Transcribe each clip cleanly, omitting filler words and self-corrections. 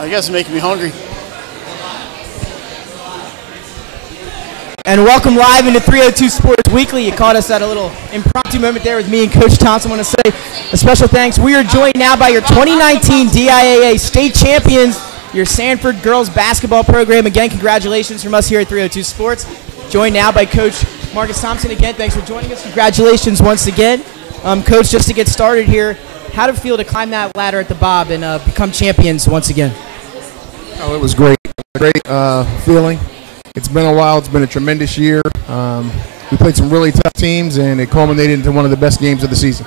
I guess it's making me hungry. And welcome live into 302 Sports Weekly. You caught us at a little impromptu moment there with me and Coach Thompson. I want to say a special thanks. We are joined now by your 2019 DIAA state champions, your Sanford girls basketball program. Again, congratulations from us here at 302 Sports. Joined now by Coach Marcus Thompson. Again, thanks for joining us. Congratulations once again. Coach, just to get started here, how did it feel to climb that ladder at the Bob and become champions once again? Oh, it was great. Great feeling. It's been a while. It's been a tremendous year. We played some really tough teams, and it culminated into one of the best games of the season.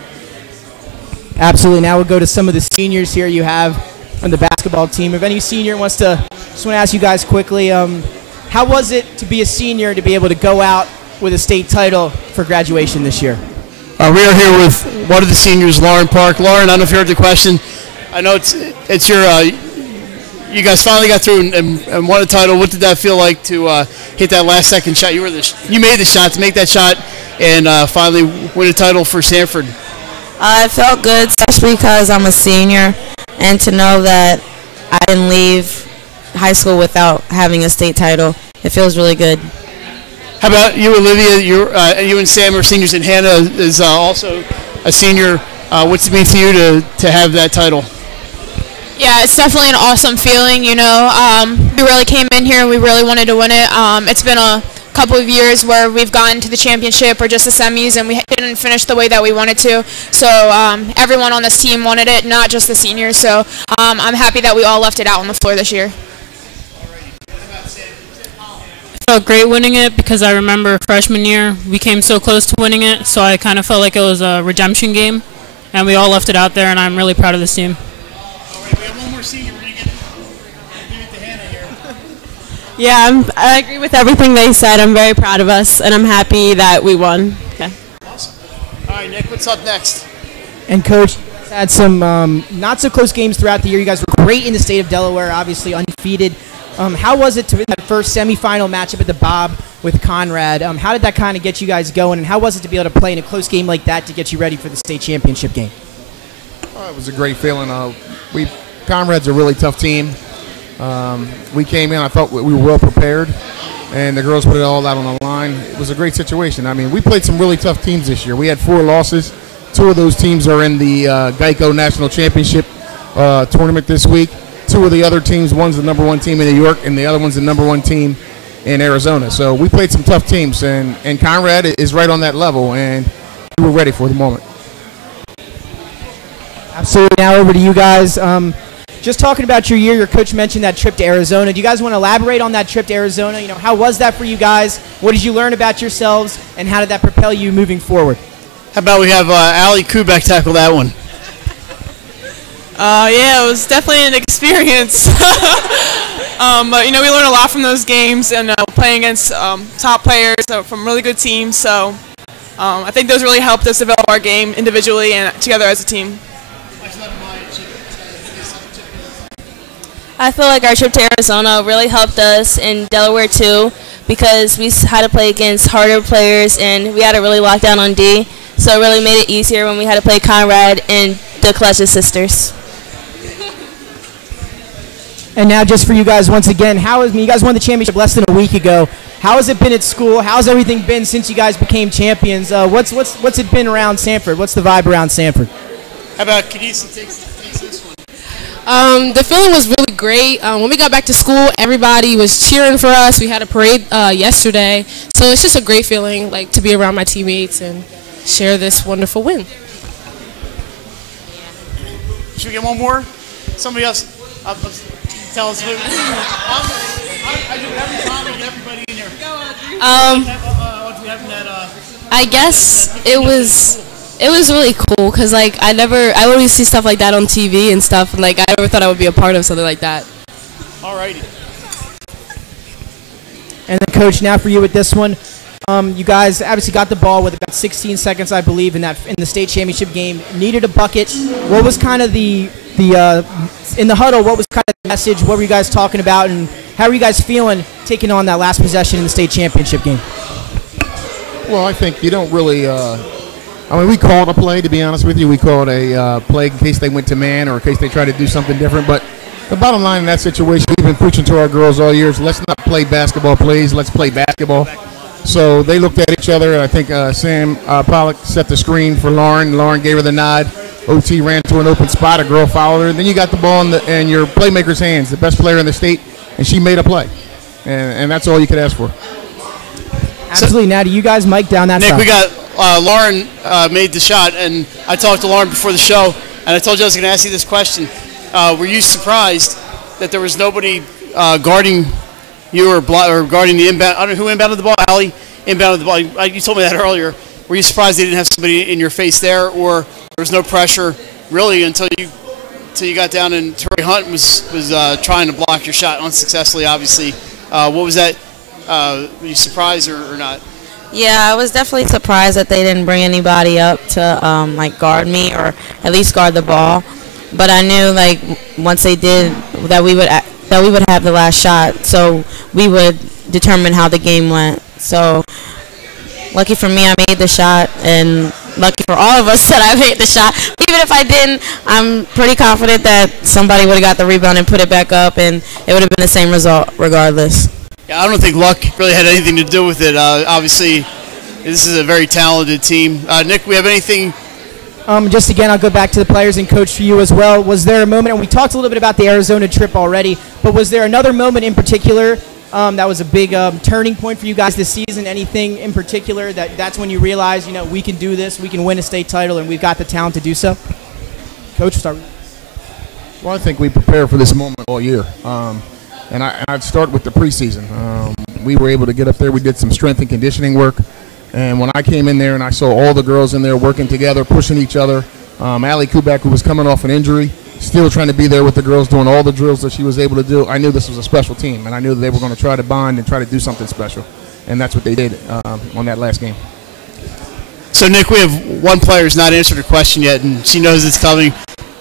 Absolutely. Now we'll go to some of the seniors here you have on the basketball team. If any senior wants to, just want to ask you guys quickly, how was it to be a senior to be able to go out with a state title for graduation this year? We are here with one of the seniors, Lauren Park. Lauren, I don't know if you heard the question. I know it's your. You guys finally got through and won a title. What did that feel like to hit that last second shot? You made the shot to make that shot and finally win a title for Sanford. It felt good, especially because I'm a senior, and to know that I didn't leave high school without having a state title. It feels really good. How about you, Olivia? You and Sam are seniors, and Hannah is also a senior. What's it mean to you to have that title? Yeah, it's definitely an awesome feeling, you know. We really came in here and we really wanted to win it. It's been a couple of years where we've gotten to the championship or just the semis and we didn't finish the way that we wanted to. So everyone on this team wanted it, not just the seniors. So I'm happy that we all left it out on the floor this year. It felt great winning it because I remember freshman year we came so close to winning it, so I kind of felt like it was a redemption game, and we all left it out there, and I'm really proud of this team. We have one more senior. We're going to give it to Hannah here. Yeah, I agree with everything they said. I'm very proud of us, and I'm happy that we won. Okay. Awesome. All right, Nick, what's up next? And Coach, had some not so close games throughout the year. You guys were great in the state of Delaware, obviously undefeated. How was it to win that first semifinal matchup at the Bob with Conrad? How did that kind of get you guys going, and how was it to be able to play in a close game like that to get you ready for the state championship game? It was a great feeling. Conrad's a really tough team. We came in, I felt we were well prepared, and the girls put it all out on the line. It was a great situation. I mean, we played some really tough teams this year. We had 4 losses. 2 of those teams are in the Geico National Championship tournament this week. 2 of the other teams, one's the number 1 team in New York, and the other one's the number 1 team in Arizona. So we played some tough teams, and Conrad is right on that level, and we were ready for the moment. Absolutely. Now over to you guys. Just talking about your year, your coach mentioned that trip to Arizona. Do you guys want to elaborate on that trip to Arizona? You know, how was that for you guys? What did you learn about yourselves, and how did that propel you moving forward? How about we have Allie Kubek tackle that one? Yeah, it was definitely an experience. But, you know, we learned a lot from those games and playing against top players from really good teams. So I think those really helped us develop our game individually and together as a team. I feel like our trip to Arizona really helped us in Delaware too, because we had to play against harder players and we had to really lock down on D. So it really made it easier when we had to play Conrad and the Clutches sisters. And now just for you guys once again, you guys won the championship less than a week ago. How has it been at school? How's everything been since you guys became champions? What's it been around Sanford? What's the vibe around Sanford? How about Kadisa takes this one? The feeling was really great. When we got back to school, everybody was cheering for us. We had a parade yesterday. So it's just a great feeling, like, to be around my teammates and share this wonderful win. Should we get one more? Somebody else tell us who. I do it every time we get everybody in here. I guess it was really cool because, like, I always see stuff like that on TV and stuff, and, like, I never thought I would be a part of something like that. All righty. And then, Coach, now for you with this one. You guys obviously got the ball with about 16 seconds, I believe, in the state championship game. Needed a bucket. What was kind of in the huddle? What was kind of the message? What were you guys talking about, and how are you guys feeling taking on that last possession in the state championship game? Well, I think you don't really. We called a play. To be honest with you, we called a play in case they went to man or in case they tried to do something different. But The bottom line in that situation, we've been preaching to our girls all year, is let's not play basketball plays, let's play basketball. So they looked at each other. I think Sam Pollock set the screen for Lauren. Lauren gave her the nod. OT ran to an open spot. A girl followed her. And then you got the ball in your playmaker's hands, the best player in the state, and she made a play. And that's all you could ask for. Absolutely. Now, do you guys mic down that Nick, side? we got Lauren made the shot, and I talked to Lauren before the show, and I told you I was going to ask you this question. Were you surprised that there was nobody guarding you or guarding the inbound? I don't know who inbounded the ball. Allie inbounded the ball. You told me that earlier. Were you surprised they didn't have somebody in your face there, or there was no pressure really until you got down and Terry Hunt was trying to block your shot unsuccessfully, obviously. What was that? Were you surprised or not? Yeah, I was definitely surprised that they didn't bring anybody up to like guard me or at least guard the ball. But I knew like once they did that we would have the last shot, so we would determine how the game went. So lucky for me, I made the shot, and lucky for all of us that I made the shot. Even if I didn't, I'm pretty confident that somebody would have got the rebound and put it back up, and it would have been the same result regardless. Yeah, I don't think luck really had anything to do with it. Obviously, this is a very talented team. Nick, we have anything? Just again, I'll go back to the players and coach for you as well. Was there a moment, and we talked a little bit about the Arizona trip already, but was there another moment in particular that was a big turning point for you guys this season? Anything in particular that's when you realized, we can do this, we can win a state title, and we've got the talent to do so? Coach, start with you. Well, I think we prepared for this moment all year. And I'd start with the preseason. We were able to get up there. We did some strength and conditioning work. And when I came in there and I saw all the girls in there working together, pushing each other, Allie Kubak, who was coming off an injury, still trying to be there with the girls, doing all the drills that she was able to do, I knew this was a special team. And I knew that they were going to try to bond and try to do something special. And that's what they did on that last game. So, Nick, we have one player who's not answered a question yet, and she knows it's coming.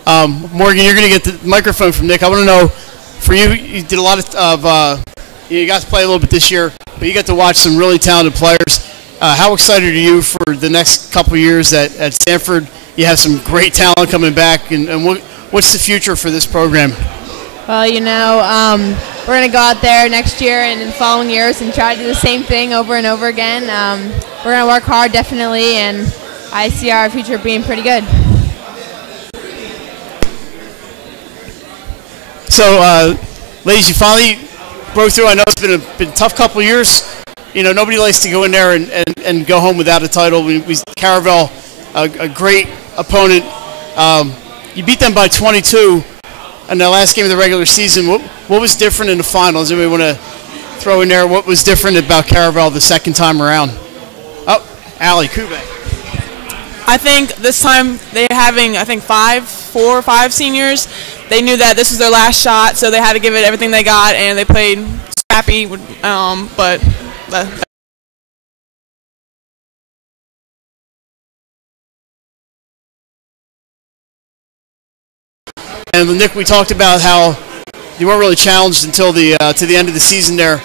Morgan, you're going to get the microphone from Nick. I want to know, for you, you did a lot of you got to play a little bit this year, but you got to watch some really talented players. How excited are you for the next couple of years at Sanford? You have some great talent coming back, and what's the future for this program? Well, we're going to go out there next year and in the following years and try to do the same thing over and over again. We're going to work hard, definitely, and I see our future being pretty good. So, ladies, you finally broke through. I know it's been a tough couple of years. Nobody likes to go in there and go home without a title. Caravel, a great opponent. You beat them by 22 in the last game of the regular season. What was different in the finals? Anybody want to throw in there what was different about Caravel the second time around? Oh, Allie Kubek. I think this time they're having, 4 or 5 seniors. They knew that this was their last shot, so they had to give it everything they got, and they played scrappy. But and Nick, we talked about how you weren't really challenged until the to the end of the season there.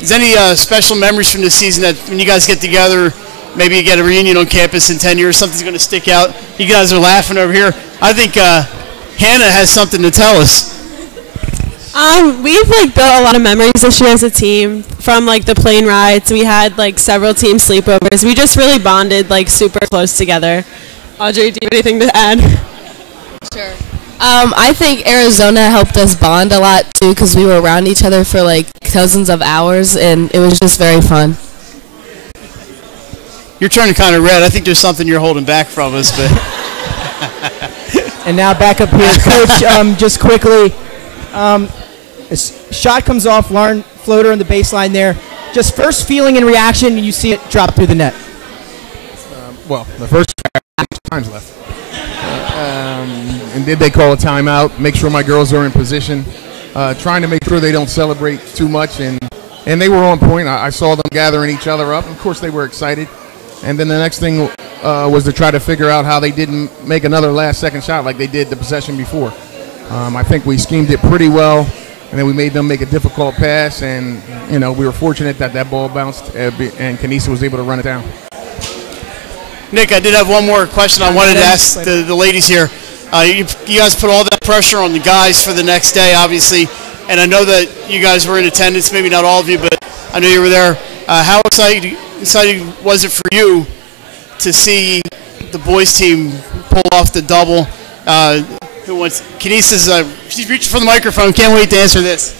Is there any special memories from this season that when you guys get together, maybe you get a reunion on campus in 10 years, something's going to stick out? You guys are laughing over here. I think Hannah has something to tell us. We've built a lot of memories this year as a team. From the plane rides, we had several team sleepovers. We just really bonded super close together. Audrey, do you have anything to add? Sure. I think Arizona helped us bond a lot too, because we were around each other for dozens of hours, and it was just very fun. You're turning kind of red. I think there's something you're holding back from us, but. And now back up here, Coach. Just quickly, a shot comes off. Lauren floater on the baseline there. Just first feeling and reaction, and you see it drop through the net. Well, the first time's left. And did they call a timeout? Make sure my girls are in position. Trying to make sure they don't celebrate too much, and they were on point. I saw them gathering each other up. Of course, they were excited. And then the next thing was to try to figure out how they didn't make another last-second shot like they did the possession before. I think we schemed it pretty well, and then we made them make a difficult pass, and we were fortunate that ball bounced, and Kanisa was able to run it down. Nick, I did have one more question I wanted to ask the ladies here. You guys put all that pressure on the guys for the next day, obviously, and I know that you guys were in attendance, maybe not all of you, but I know you were there. How exciting was it for you to see the boys team pull off the double? She's reaching for the microphone. Can't wait to answer this.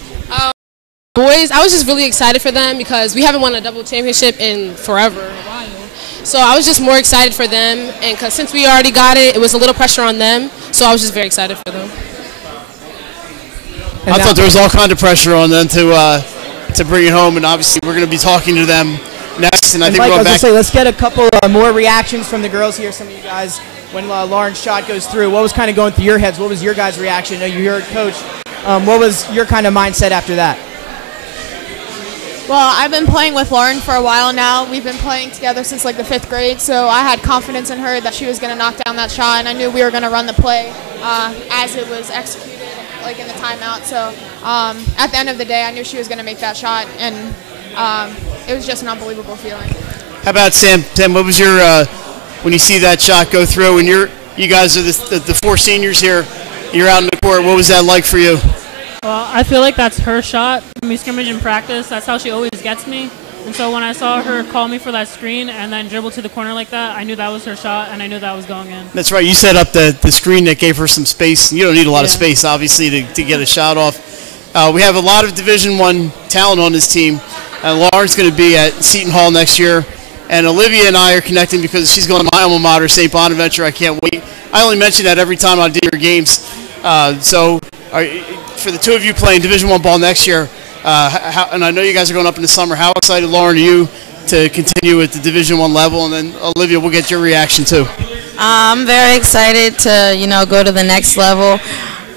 Boys, I was just really excited for them because we haven't won a double championship in forever, a while. So I was just more excited for them, and because since we already got it, it was a little pressure on them. So I was just very excited for them. I thought there was all kind of pressure on them to bring it home, and obviously we're going to be talking to them next. And I think Mike, we're going back. Let's get a couple more reactions from the girls here. Some of you guys, when Lauren's shot goes through, what was kind of going through your heads? What was your guys' reaction? I know you heard Coach. What was your kind of mindset after that? Well, I've been playing with Lauren for a while now. We've been playing together since like the 5th grade, so I had confidence in her that she was going to knock down that shot, and I knew we were going to run the play as it was executed, like in the timeout. So at the end of the day, I knew she was going to make that shot, and it was just an unbelievable feeling. How about Sam? Tim, what was your when you see that shot go through, and you guys are the 4 seniors here, you're out in the court. What was that like for you? Well, I feel like that's her shot. When we scrimmage in practice, that's how she always gets me. And so when I saw her call me for that screen and then dribble to the corner like that, I knew that was her shot, and I knew that was going in. That's right. You set up the screen that gave her some space. You don't need a lot of space, obviously, to get a shot off. We have a lot of Division I talent on this team. Lauren's going to be at Seton Hall next year. And Olivia and I are connecting because she's going to my alma mater, St. Bonaventure. I can't wait. I only mention that every time I do your games. For the two of you playing Division I ball next year, and I know you guys are going up in the summer, how excited, Lauren, are you to continue at the Division I level? And then, Olivia, we'll get your reaction, too. I'm very excited to, go to the next level.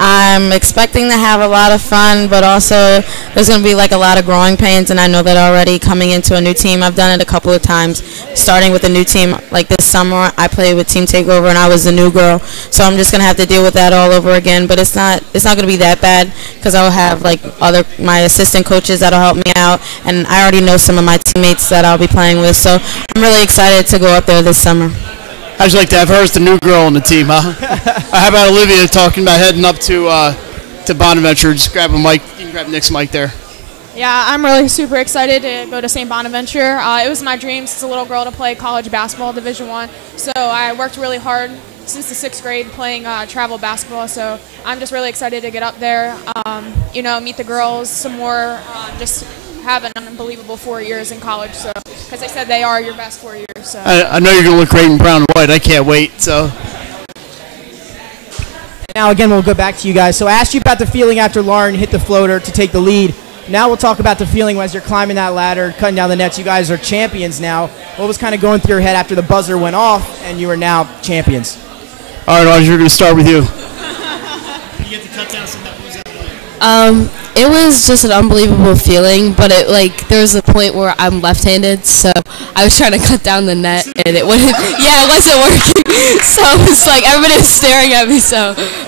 I'm expecting to have a lot of fun, but also there's going to be like a lot of growing pains, and I know that already coming into a new team. I've done it a couple of times, starting with a new team. Like this summer, I played with Team Takeover, and I was the new girl, so I'm just going to have to deal with that all over again. But it's not going to be that bad because I'll have like my assistant coaches that'll help me out, and I already know some of my teammates that I'll be playing with. So I'm really excited to go up there this summer. How'd you like to have her as the new girl on the team, huh? How about Olivia talking about heading up to Bonaventure? Just grab a mic. You can grab Nick's mic there. Yeah, I'm really super excited to go to St. Bonaventure. It was my dream since a little girl to play college basketball, Division I. So I worked really hard since the 6th grade playing travel basketball. So I'm just really excited to get up there, meet the girls some more, just have an unbelievable 4 years in college. So, because they said they are your best 4 years. So. I know you're going to look great in brown and white. I can't wait. So. Now, again, we'll go back to you guys. So I asked you about the feeling after Lauren hit the floater to take the lead. Now we'll talk about the feeling as you're climbing that ladder, cutting down the nets. You guys are champions now. What was kind of going through your head after the buzzer went off and you are now champions? All right, Audrey, we're going to start with you. You get to cut down some that was It was just an unbelievable feeling, but there was a point where I'm left-handed, so I was trying to cut down the net, and it wasn't working. So it's like everybody was staring at me,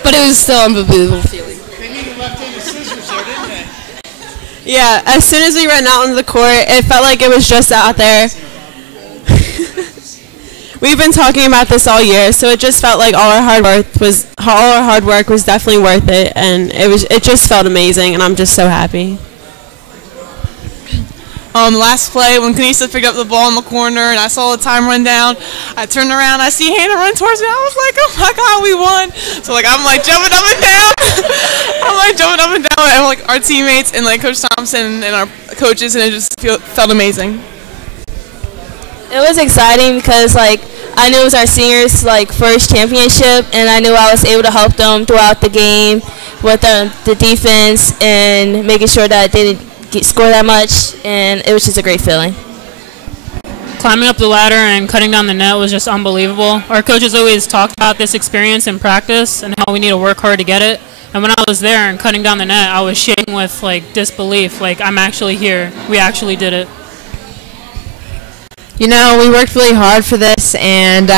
but it was still an unbelievable feeling. They needed left-handed scissors there, didn't they? Yeah, as soon as we ran out onto the court, it felt like it was just out there. We've been talking about this all year, so it just felt like all our hard work was definitely worth it, and it just felt amazing, and I'm just so happy. Last play, when Kanisa picked up the ball in the corner and I saw the time run down, I turned around, I see Hannah run towards me. I was like, oh my God, we won. So I'm jumping up and down. And our teammates and Coach Thompson and our coaches, and it just felt amazing. It was exciting because I knew it was our seniors' first championship, and I knew I was able to help them throughout the game with the defense and making sure that they didn't score that much, and it was just a great feeling. Climbing up the ladder and cutting down the net was just unbelievable. Our coaches always talked about this experience in practice and how we need to work hard to get it. And when I was there and cutting down the net, I was shaking with disbelief. I'm actually here. We actually did it. We worked really hard for this, and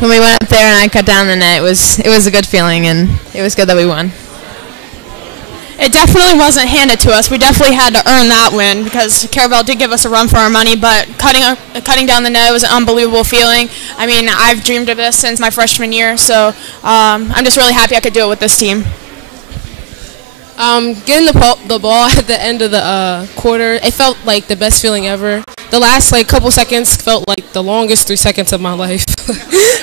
when we went up there and I cut down the net, it was a good feeling, and it was good that we won. it definitely wasn't handed to us. We definitely had to earn that win because Caravel did give us a run for our money, but cutting down the net was an unbelievable feeling. I mean, I've dreamed of this since my freshman year, so I'm just really happy I could do it with this team. Getting the ball at the end of the quarter, it felt like the best feeling ever. The last couple seconds felt like the longest 3 seconds of my life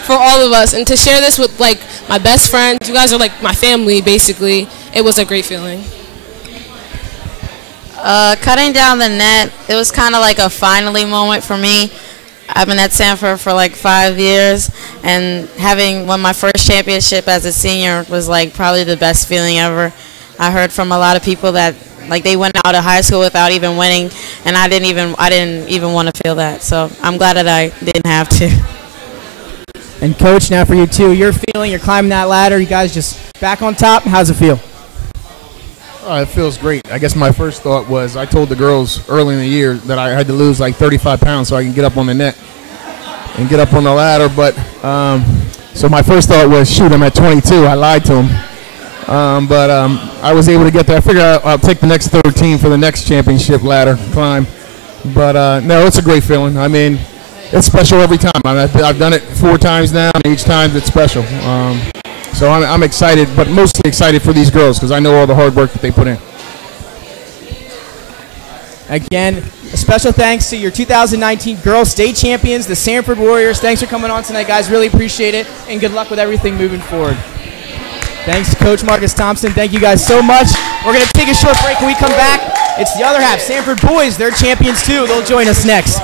for all of us. And to share this with my best friends, you guys are like my family basically, it was a great feeling. Cutting down the net, it was kind of like a finally moment for me. I've been at Sanford for 5 years, and having won my first championship as a senior was probably the best feeling ever. I heard from a lot of people that they went out of high school without even winning, and I didn't even want to feel that. So I'm glad that I didn't have to. And Coach, now for you too, you're you're climbing that ladder. You guys just back on top. How's it feel? It feels great. I guess my first thought was I told the girls early in the year that I had to lose 35 pounds so I can get up on the net and get up on the ladder. But so my first thought was, shoot, I'm at 22. I lied to them. But I was able to get there. I figured I'll take the next 13 for the next championship ladder climb. But no, it's a great feeling. I mean, it's special every time. I've done it 4 times now, and each time it's special. So I'm excited, but mostly excited for these girls because I know all the hard work that they put in. Again, a special thanks to your 2019 Girls State Champions, the Sanford Warriors. Thanks for coming on tonight, guys. Really appreciate it, and good luck with everything moving forward. Thanks to Coach Marcus Thompson. Thank you guys so much. We're going to take a short break. When we come back, it's the other half. Sanford boys, they're champions too. They'll join us next.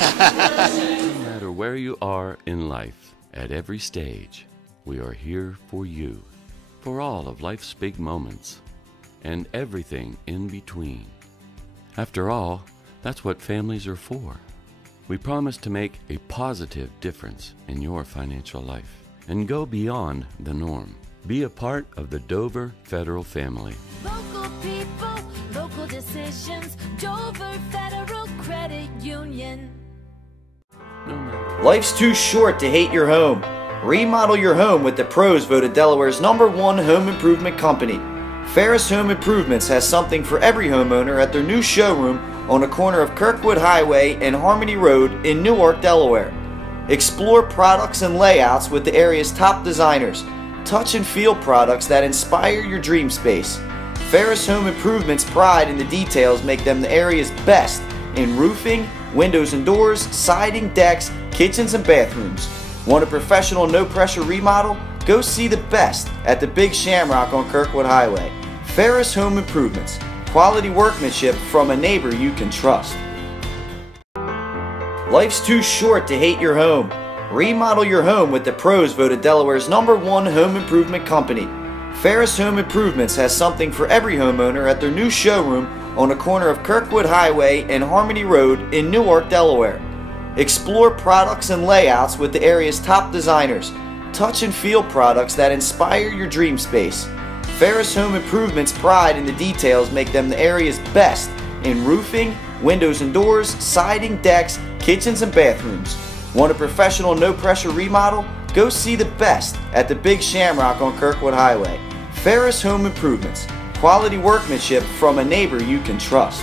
No matter where you are in life, at every stage, we are here for you, for all of life's big moments, and everything in between. After all, that's what families are for. We promise to make a positive difference in your financial life and go beyond the norm. Be a part of the Dover Federal family. Local people, local decisions, Dover Federal Credit Union. Life's too short to hate your home. Remodel your home with the pros voted Delaware's #1 home improvement company. Ferris Home Improvements has something for every homeowner at their new showroom on the corner of Kirkwood Highway and Harmony Road in Newark, Delaware. Explore products and layouts with the area's top designers. Touch and feel products that inspire your dream space. Ferris Home Improvements' pride in the details make them the area's best in roofing, windows and doors, siding, decks, kitchens, and bathrooms. Want a professional, no-pressure remodel? Go see the best at the Big Shamrock on Kirkwood Highway. Ferris Home Improvements. Quality workmanship from a neighbor you can trust. Life's too short to hate your home. Remodel your home with the pros voted Delaware's #1 home improvement company. Ferris Home Improvements has something for every homeowner at their new showroom on the corner of Kirkwood Highway and Harmony Road in Newark, Delaware. Explore products and layouts with the area's top designers. Touch and feel products that inspire your dream space. Ferris Home Improvements' pride in the details make them the area's best in roofing, windows and doors, siding, decks, kitchens, and bathrooms. Want a professional, no-pressure remodel? Go see the best at the Big Shamrock on Kirkwood Highway. Ferris Home Improvements. Quality workmanship from a neighbor you can trust.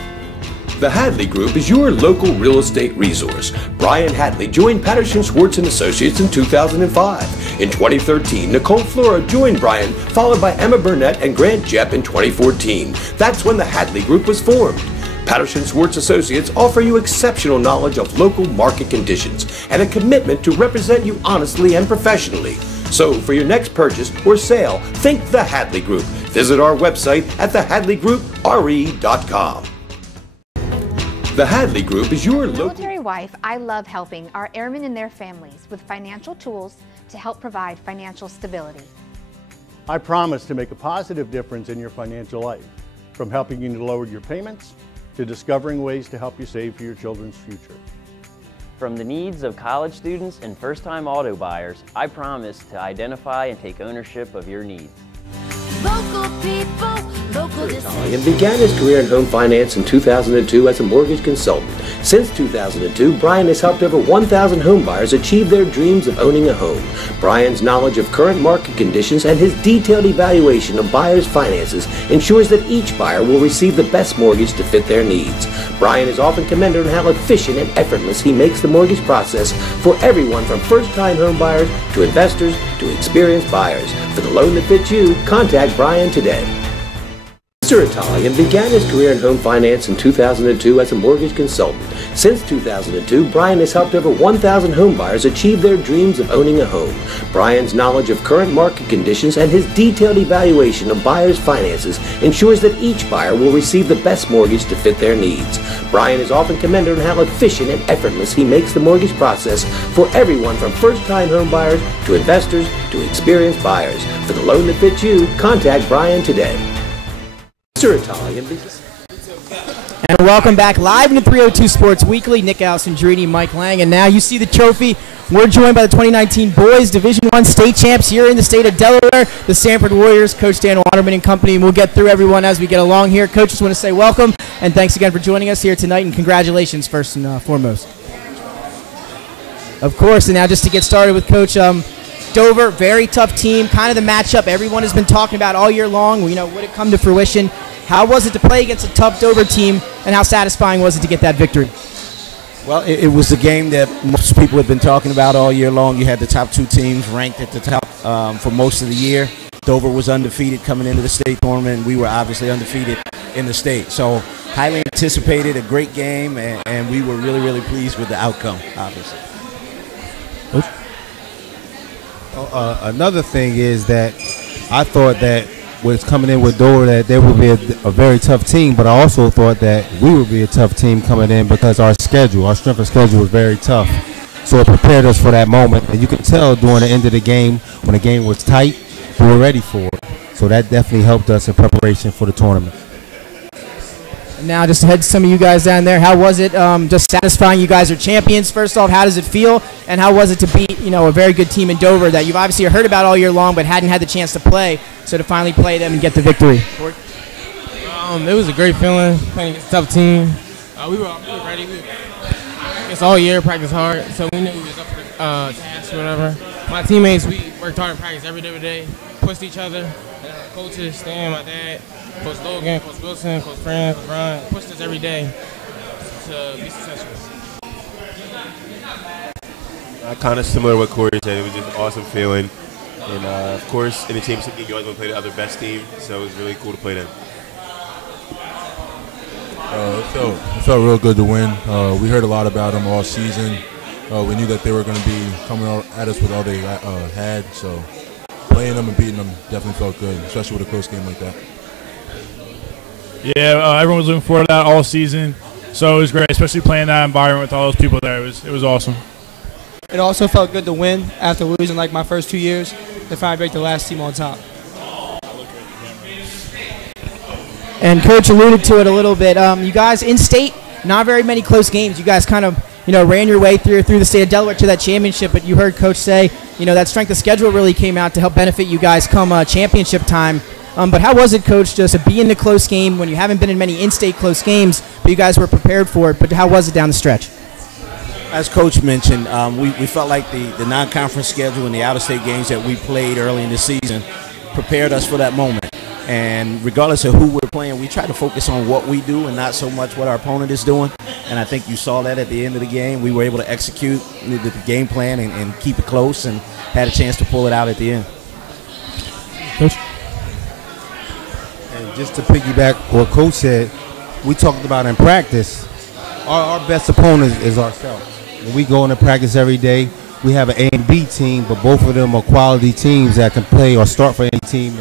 The Hadley Group is your local real estate resource. Brian Hadley joined Patterson Schwartz & Associates in 2005. In 2013, Nicole Flora joined Brian, followed by Emma Burnett and Grant Jepp in 2014. That's when the Hadley Group was formed. Patterson Schwartz Associates offer you exceptional knowledge of local market conditions and a commitment to represent you honestly and professionally. So for your next purchase or sale, think the Hadley Group. Visit our website at thehadleygroupre.com. The Hadley Group is your local... Military wife, I love helping our airmen and their families with financial tools to help provide financial stability. I promise to make a positive difference in your financial life, from helping you to lower your payments to discovering ways to help you save for your children's future. From the needs of college students and first-time auto buyers, I promise to identify and take ownership of your needs. Local people, local local Italian began his career in home finance in 2002 as a mortgage consultant. Since 2002, Brian has helped over 1,000 home buyers achieve their dreams of owning a home. Brian's knowledge of current market conditions and his detailed evaluation of buyers' finances ensures that each buyer will receive the best mortgage to fit their needs. Brian is often commended on how efficient and effortless he makes the mortgage process for everyone from first-time home buyers to investors to experienced buyers. For the loan that fits you, contact Brian today. Mr. Italian began his career in home finance in 2002 as a mortgage consultant. Since 2002, Brian has helped over 1,000 home buyers achieve their dreams of owning a home. Brian's knowledge of current market conditions and his detailed evaluation of buyers' finances ensures that each buyer will receive the best mortgage to fit their needs. Brian is often commended on how efficient and effortless he makes the mortgage process for everyone from first-time home buyers to investors to experienced buyers. For the loan that fits you, contact Brian today. Mr. Italian. And welcome back live in the 302 Sports Weekly. Nick Alessandrini, Mike Lang, and now you see the trophy. We're joined by the 2019 Boys Division I State Champs here in the state of Delaware, the Sanford Warriors, Coach Dan Waterman and company. And we'll get through everyone as we get along here. Coach, just want to say welcome and thanks again for joining us here tonight, and congratulations first and foremost. Of course, and now just to get started with Coach, Dover, very tough team, kind of the matchup everyone has been talking about all year long. Would it come to fruition? How was it to play against a tough Dover team, and how satisfying was it to get that victory? Well, it was the game that most people have been talking about all year long. You had the top two teams ranked at the top for most of the year. Dover was undefeated coming into the state tournament, and we were obviously undefeated in the state. So highly anticipated, a great game, and we were really, really pleased with the outcome, obviously. Another thing is that I thought that was coming in with Dover that they would be a very tough team, but I also thought that we would be a tough team coming in because our strength of schedule was very tough. So it prepared us for that moment. And you can tell during the end of the game, when the game was tight, we were ready for it. So that definitely helped us in preparation for the tournament. And now just to head some of you guys down there, how was it just satisfying? You guys are champions. First off, how does it feel? And how was it to beat a very good team in Dover that you've obviously heard about all year long but hadn't had the chance to play, so to finally play them and get the victory? It was a great feeling playing against a tough team. We were ready. It's all year, practice hard, so we knew we was up for the task or whatever. My teammates, we worked hard in practice every day, pushed each other. Coaches, Stan, my dad, Coach Logan, Coach Wilson, Coach Fran, Coach Ryan, pushed us every day to be successful. Kind of similar to what Corey said. It was just an awesome feeling. And, of course, in the championship game, you always want to play the other best team, so it was really cool to play them. It felt real good to win. We heard a lot about them all season. We knew that they were going to be coming at us with all they had, so playing them and beating them definitely felt good, especially with a close game like that. Yeah, everyone was looking forward to that all season, so it was great, especially playing that environment with all those people there. It was awesome. It also felt good to win after losing like my first 2 years to finally break the last team on top. And Coach alluded to it a little bit. You guys in state, not very many close games. You guys kind of ran your way through the state of Delaware to that championship, but you heard Coach say, that strength of schedule really came out to help benefit you guys come championship time. But how was it, Coach, just to be in the close game when you haven't been in many in-state close games, but you guys were prepared for it, but how was it down the stretch? As Coach mentioned, we felt like the non-conference schedule and the out-of-state games that we played early in the season prepared us for that moment. And regardless of who we're playing, we try to focus on what we do and not so much what our opponent is doing. And I think you saw that at the end of the game. We were able to execute the game plan and keep it close and had a chance to pull it out at the end. Coach? And just to piggyback what Coach said, we talked about in practice, our best opponent is ourselves. When we go into practice every day, we have an A and B team, but both of them are quality teams that can play or start for any team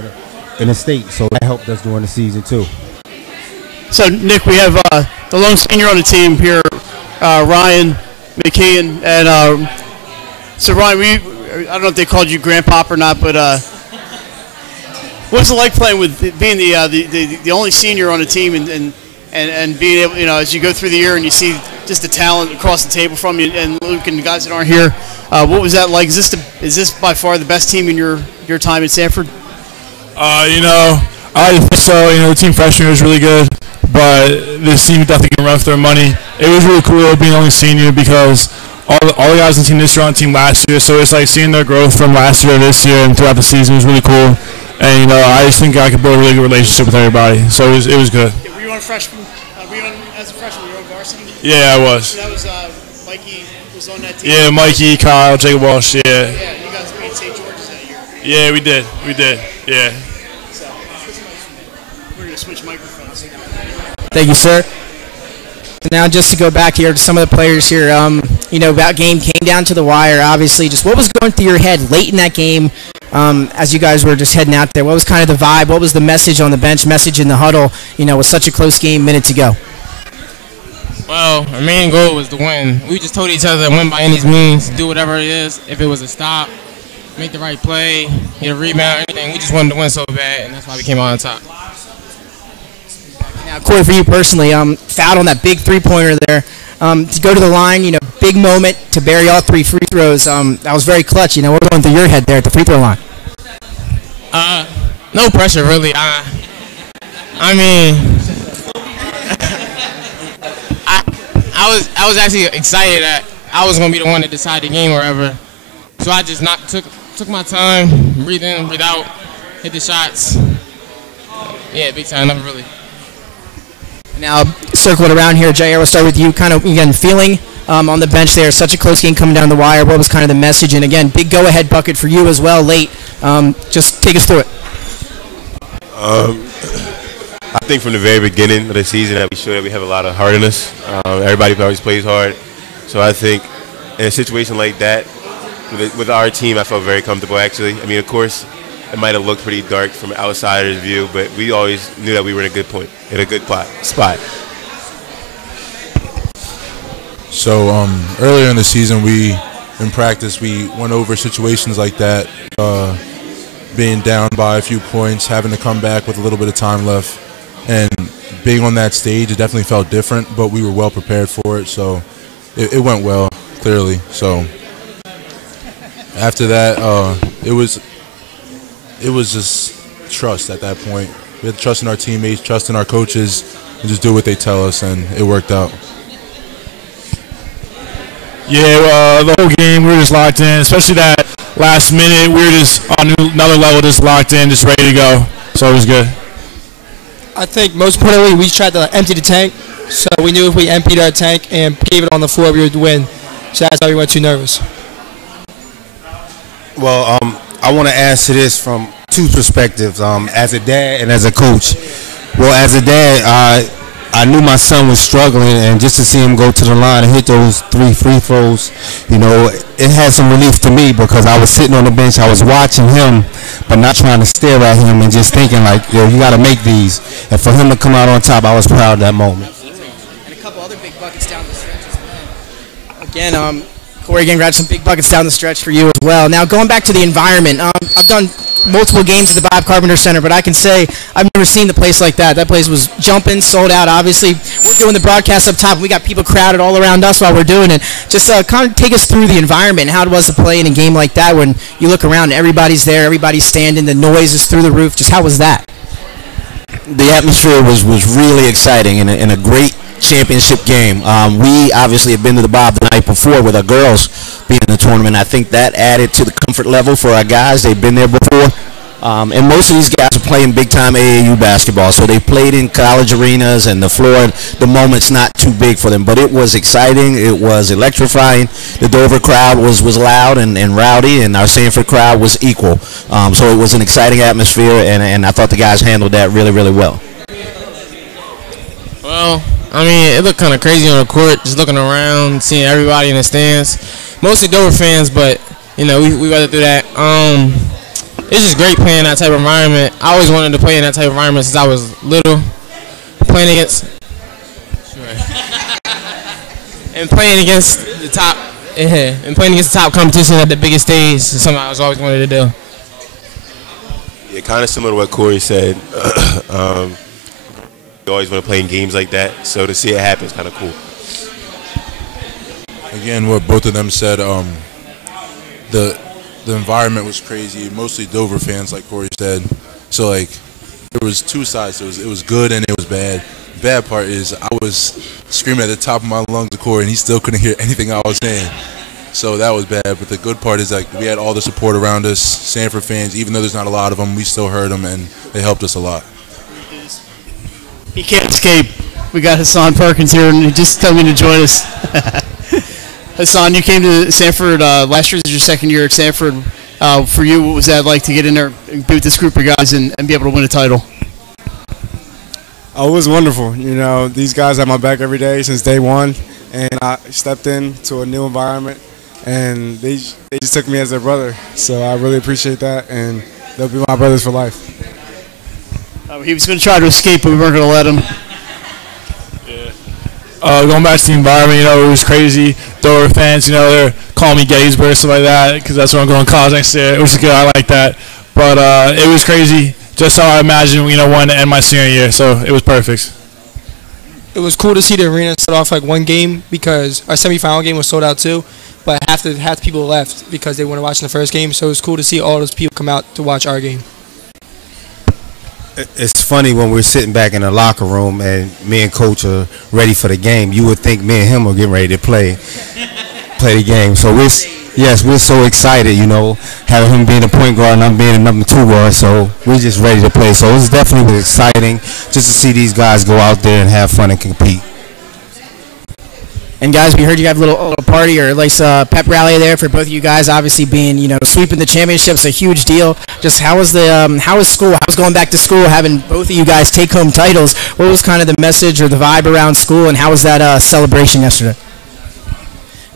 in the state. So that helped us during the season too. So Nick, we have the lone senior on the team here, Ryan McKeon, and so Ryan, I don't know if they called you Grandpop or not, but what's it like playing with being the only senior on the team and being able, as you go through the year and you see just the talent across the table from you and Luke and the guys that aren't here, what was that like? Is this by far the best team in your time at Sanford? I I think so. The team freshman was really good, but this team definitely can run for their money. It was really cool being only senior because all the guys on the team this year on the team last year, so it's like seeing their growth from last year to this year and throughout the season was really cool. And I just think I could build a really good relationship with everybody, so it was good. Yeah, were you on freshman? As a freshman, were you on varsity? Yeah, I was. So that was Mikey was on that team. Yeah, Mikey, Kyle, Jacob Walsh. Yeah. Yeah, you guys beat St. George's that year. Yeah, we did. Yeah. So we're gonna switch microphones. Thank you, sir. Now, just to go back here to some of the players here, that game came down to the wire, obviously. Just what was going through your head late in that game as you guys were just heading out there? What was kind of the vibe? What was the message on the bench, message in the huddle, with such a close game, minute to go? Well, our main goal was to win. We just told each other to win by any means, do whatever it is. If it was a stop, make the right play, get a rebound, anything. We just wanted to win so bad, and that's why we came out on top. Now, Corey, for you personally, fouled on that big three-pointer there. To go to the line, big moment to bury all 3 free throws. That was very clutch. What was going through your head there at the free throw line? No pressure, really. I was actually excited that I was going to be the one to decide the game or whatever. So I just took my time, breathe in, breathe out, hit the shots. Yeah, big time, nothing really. Now, circling around here, Jair, we'll start with you. Kind of, again, feeling on the bench there. Such a close game coming down the wire. What was kind of the message? And, again, big go-ahead bucket for you as well late. Just take us through it. I think from the very beginning of the season that we showed that we have a lot of heart in us. Everybody always plays hard. So I think in a situation like that, with our team, I felt very comfortable, actually. Of course, it might have looked pretty dark from an outsider's view, but we always knew that we were in a good spot. So earlier in the season, in practice, we went over situations like that, being down by a few points, having to come back with a little bit of time left. And being on that stage, it definitely felt different, but we were well prepared for it, so it went well, clearly. So after that, it was just trust at that point. We had to trust in our teammates, trust in our coaches, and just do what they tell us, and it worked out. Yeah, the whole game we were just locked in, especially that last minute. We were just on another level, just locked in, just ready to go. So it was good. I think most importantly, we tried to empty the tank. So we knew if we emptied our tank and gave it on the floor, we would win. So that's why we weren't too nervous. Well, I want to answer this from 2 perspectives, as a dad and as a coach. Well, as a dad, I knew my son was struggling, and just to see him go to the line and hit those 3 free throws, it had some relief to me because I was sitting on the bench, I was watching him, but not trying to stare at him and just thinking like, yo, you got to make these. And for him to come out on top, I was proud of that moment. And a couple other big buckets down the stretch as well. Again, Corey, again, got some big buckets down the stretch for you as well. Now, going back to the environment, I've done multiple games at the Bob Carpenter Center, but I can say I've never seen the place like that. That place was jumping, sold out. Obviously, we're doing the broadcast up top. We got people crowded all around us while we're doing it. Just kind of take us through the environment, how it was to play in a game like that when you look around and everybody's there, everybody's standing, the noise is through the roof. Just how was that? The atmosphere was really exciting in a great championship game. We obviously have been to the Bob the night before with our girls being in the tournament. I think that added to the comfort level for our guys. They've been there before. And most of these guys are playing big-time AAU basketball, so they played in college arenas, and the floor, the moment's not too big for them. But it was exciting. It was electrifying. The Dover crowd was loud and rowdy, and our Sanford crowd was equal. So it was an exciting atmosphere, and I thought the guys handled that really, really well. Well, it looked kind of crazy on the court, just looking around, seeing everybody in the stands. Mostly Dover fans, but, we weathered through that. It's just great playing that type of environment. I always wanted to play in that type of environment since I was little. Playing against the top competition at the biggest stage is something I always wanted to do. Yeah, kind of similar to what Corey said. You always want to play in games like that, so to see it happen is kind of cool. Again, what both of them said, the environment was crazy, mostly Dover fans, like Corey said. So, there was two sides. It was good and it was bad. The bad part is I was screaming at the top of my lungs to Corey, and he still couldn't hear anything I was saying. So that was bad. But the good part is like we had all the support around us. Sanford fans, even though there's not a lot of them, we still heard them, and they helped us a lot. He can't escape. We got Hassan Perkins here, and he just coming to join us. Hassan, you came to Sanford last year. This is your second year at Sanford. For you, what was that like to get in there and be with this group of guys and be able to win a title? Oh, it was wonderful. You know, these guys had my back every day since day one, and I stepped into a new environment, and they just took me as their brother. So I really appreciate that, and they'll be my brothers for life. He was going to try to escape, but we weren't going to let him. Going back to the environment, you know, it was crazy. Dover fans, you know, they're calling me Gettysburg, stuff like that, because that's where I'm going to college next year. It was good. I like that. But it was crazy, just how I imagined, you know, wanting to end my senior year. So it was perfect. It was cool to see the arena start off like one game because our semifinal game was sold out too, but half the people left because they weren't watching the first game. So it was cool to see all those people come out to watch our game. It's funny when we're sitting back in the locker room and me and Coach are ready for the game. You would think me and him are getting ready to play the game. So we're so excited, you know, having him being a point guard and I'm being a number 2 guard. So we're just ready to play. So it's definitely exciting just to see these guys go out there and have fun and compete. And guys, we heard you have a little party or at least pep rally there for both of you guys. Obviously, being sweeping the championship's a huge deal. Just how was school? How was going back to school? Having both of you guys take home titles. What was kind of the message or the vibe around school? And how was that celebration yesterday?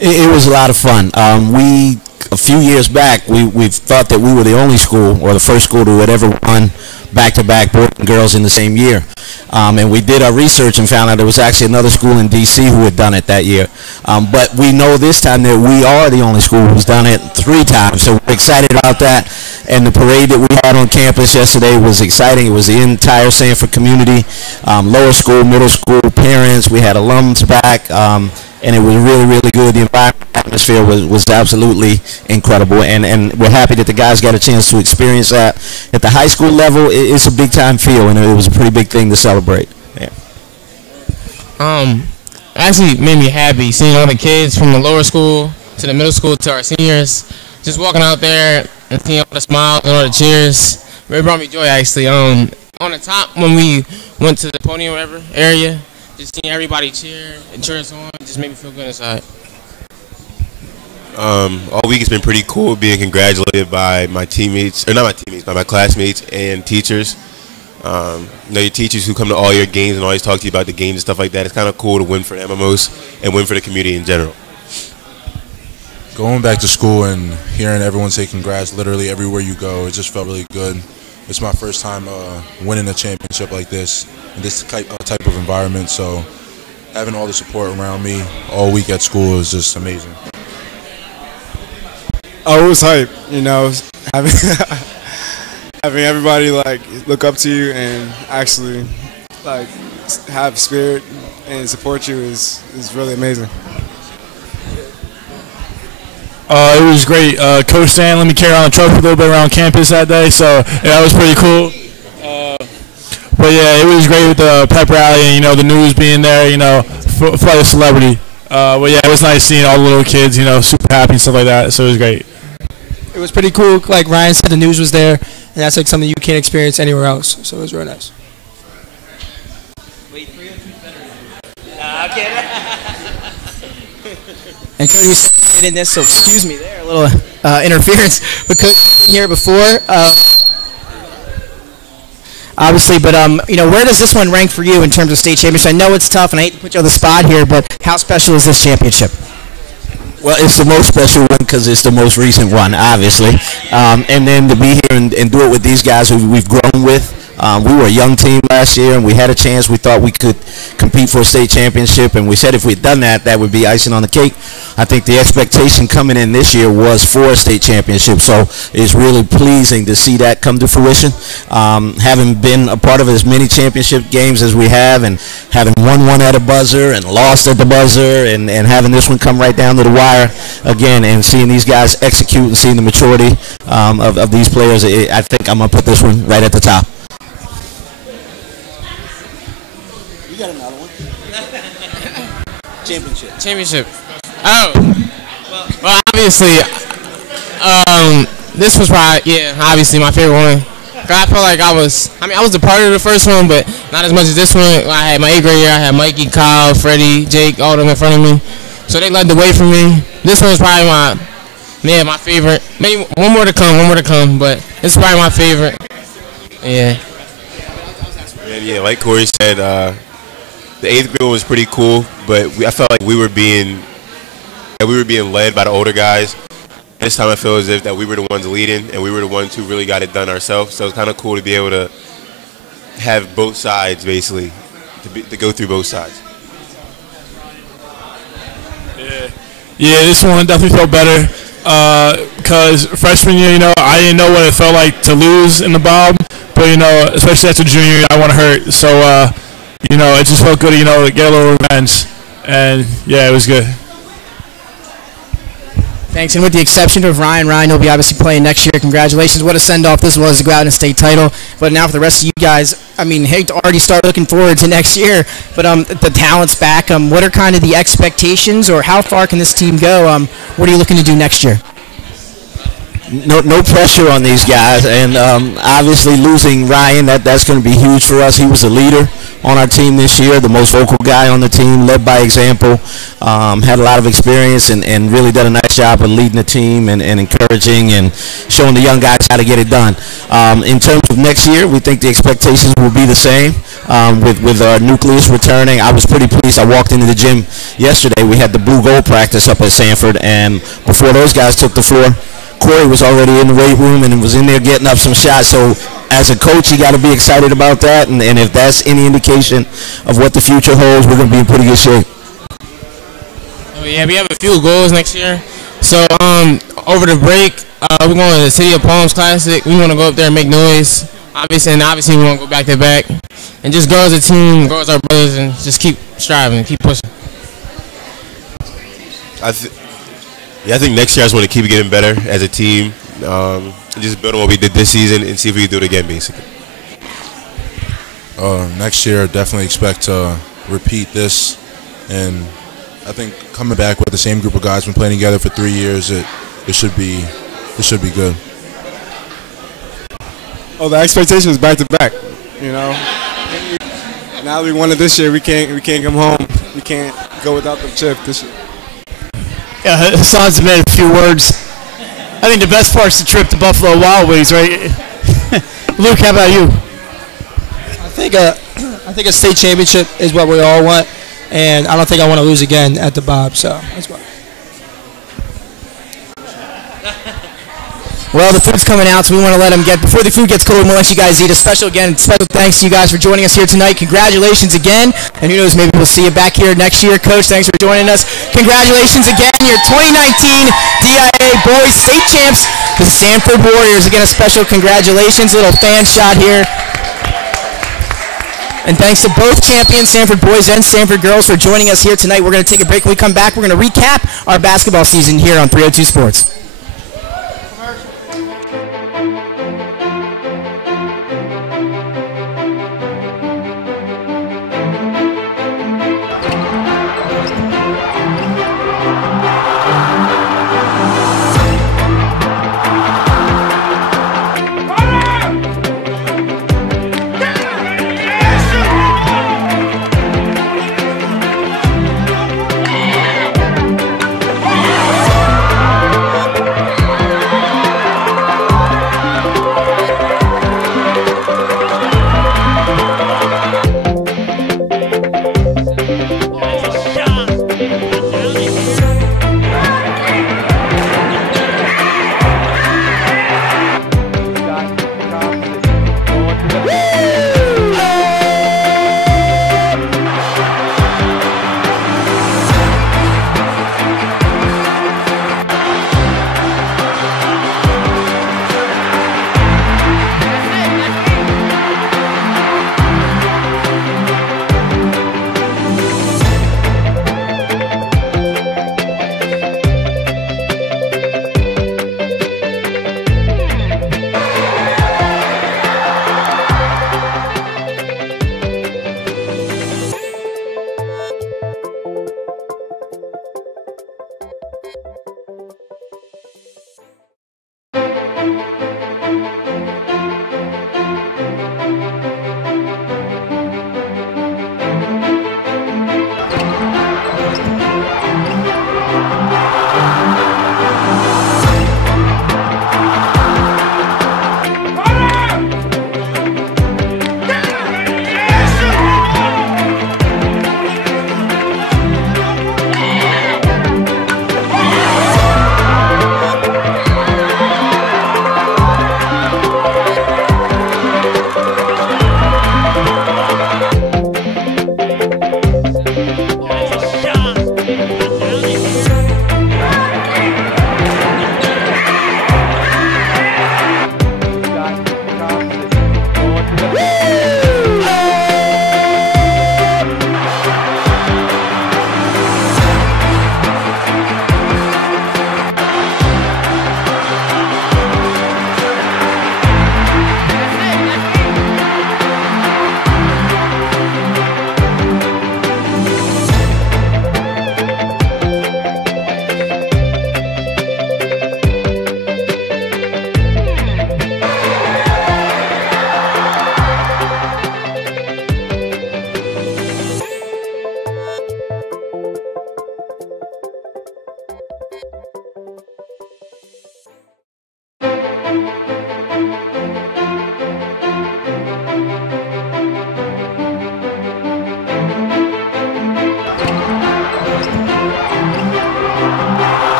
It was a lot of fun. A few years back, we thought that we were the only school or the first school to have ever won back-to-back boys and girls in the same year. And we did our research and found out there was actually another school in D.C. who had done it that year. But we know this time that we are the only school who's done it 3 times. So we're excited about that. And the parade that we had on campus yesterday was exciting. It was the entire Sanford community, lower school, middle school, parents. We had alums back. And it was really, really good. The environment atmosphere was absolutely incredible, and we're happy that the guys got a chance to experience that. At the high school level, it's a big-time feel, and it was a pretty big thing to celebrate. Yeah. Actually made me happy seeing all the kids from the lower school to the middle school to our seniors, just walking out there and seeing all the smiles and all the cheers. It brought me joy, actually. On the top, when we went to the podium area, just seeing everybody cheer and cheer us on just made me feel good inside. All week it's been pretty cool being congratulated by my teammates, or not my teammates, by my classmates and teachers. Your teachers who come to all your games and always talk to you about the games and stuff like that. It's kind of cool to win for the MMOs and win for the community in general. Going back to school and hearing everyone say congrats literally everywhere you go, it just felt really good. It's my first time winning a championship like this in this type of environment, so having all the support around me all week at school is just amazing. Oh, it was hype, having having everybody look up to you and actually have spirit and support you is really amazing. It was great. Coach Stan let me carry on the trophy a little bit around campus that day, so yeah, that was pretty cool. But yeah, it was great with the pep rally and the news being there, for the celebrity. But yeah, it was nice seeing all the little kids, super happy and stuff like that. So it was great. It was pretty cool. Like Ryan said, the news was there, and that's something you can't experience anywhere else. So it was really nice. And Cody was in this, so excuse me there, a little interference. But Cody was in here before, obviously. But where does this one rank for you in terms of state championship? I know it's tough, and I hate to put you on the spot here, but how special is this championship? Well, it's the most special one because it's the most recent one, obviously. And then to be here and do it with these guys who we've grown with. We were a young team last year, and we had a chance. We thought we could compete for a state championship, and we said if we'd done that, that would be icing on the cake. I think the expectation coming in this year was for a state championship, so it's really pleasing to see that come to fruition. Having been a part of as many championship games as we have, and having won one at a buzzer and lost at the buzzer, and having this one come right down to the wire again, and seeing these guys execute and seeing the maturity of these players, I think I'm going to put this one right at the top. Championship. Championship. Oh. Well, obviously, this was probably, obviously my favorite one. I felt like I was a part of the first one, but not as much as this one. I had my 8th grade year. I had Mikey, Kyle, Freddie, Jake, all of them in front of me. So they led the way for me. This one was probably my favorite. Maybe one more to come, but it's probably my favorite. Yeah. Yeah, like Corey said, the 8th grade one was pretty cool, but I felt like we were being led by the older guys. This time I feel as if that we were the ones leading, and we were the ones who really got it done ourselves. So it's kind of cool to be able to have both sides, basically, to go through both sides. Yeah, this one definitely felt better because freshman year, I didn't know what it felt like to lose in the Bob, but especially after junior year, I want to hurt. So it just felt good, to get a little revenge, and yeah, it was good. Thanks, and with the exception of Ryan will be obviously playing next year. Congratulations. What a send-off this was to go out and a state title. But now for the rest of you guys, hate to already start looking forward to next year, but the talent's back. What are kind of the expectations, or how far can this team go? What are you looking to do next year? No pressure on these guys, and obviously losing Ryan, that's going to be huge for us. He was a leader on our team this year, the most vocal guy on the team, led by example, had a lot of experience and really done a nice job of leading the team and encouraging and showing the young guys how to get it done. In terms of next year, we think the expectations will be the same with our nucleus returning. I was pretty pleased. I walked into the gym yesterday. We had the blue-gold practice up at Sanford, and before those guys took the floor, Corey was already in the weight room and was in there getting up some shots. So as a coach, you got to be excited about that. And if that's any indication of what the future holds, we're going to be in pretty good shape. Oh, yeah, we have a few goals next year. So over the break, we're going to the City of Palms Classic. We want to go up there and make noise. Obviously, we want to go back to back. And just go as a team, go as our brothers, and just keep striving, keep pushing. I think next year I just want to keep getting better as a team, just build on what we did this season and see if we can do it again, basically. Next year, definitely expect to repeat this, and I think coming back with the same group of guys been playing together for 3 years, it should be good. Oh, the expectation is back to back. Now we won it this year. We can't come home. We can't go without the chip this year. Yeah, Hassan's made a few words. I think the best part's the trip to Buffalo Wild Wings, right? Luke, how about you? I think a state championship is what we all want, and I don't think I want to lose again at the Bob. So that's why. Well, the food's coming out, so we want to let them get, before the food gets cold, we'll let you guys eat. A special thanks to you guys for joining us here tonight. Congratulations again, and who knows, maybe we'll see you back here next year. Coach, thanks for joining us. Congratulations again, your 2019 DIA Boys State Champs, the Sanford Warriors. Again, a special congratulations, little fan shot here. And thanks to both champions, Sanford Boys and Sanford Girls, for joining us here tonight. We're going to take a break. When we come back, we're going to recap our basketball season here on 302 Sports.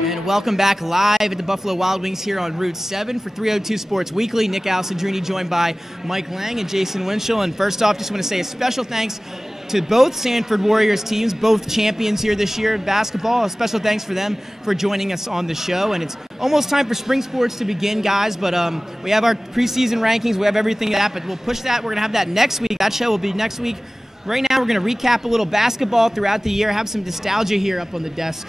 And welcome back live at the Buffalo Wild Wings here on Route 7 for 302 Sports Weekly. Nick Alcindrini joined by Mike Lang and Jason Winchell. And first off, just want to say a special thanks to both Sanford Warriors teams, both champions here this year in basketball. A special thanks for them for joining us on the show. And it's almost time for spring sports to begin, guys. But we have our preseason rankings. We have everything like that. But we'll push that. We're going to have that next week. That show will be next week. Right now, we're going to recap a little basketball throughout the year, have some nostalgia here up on the desk.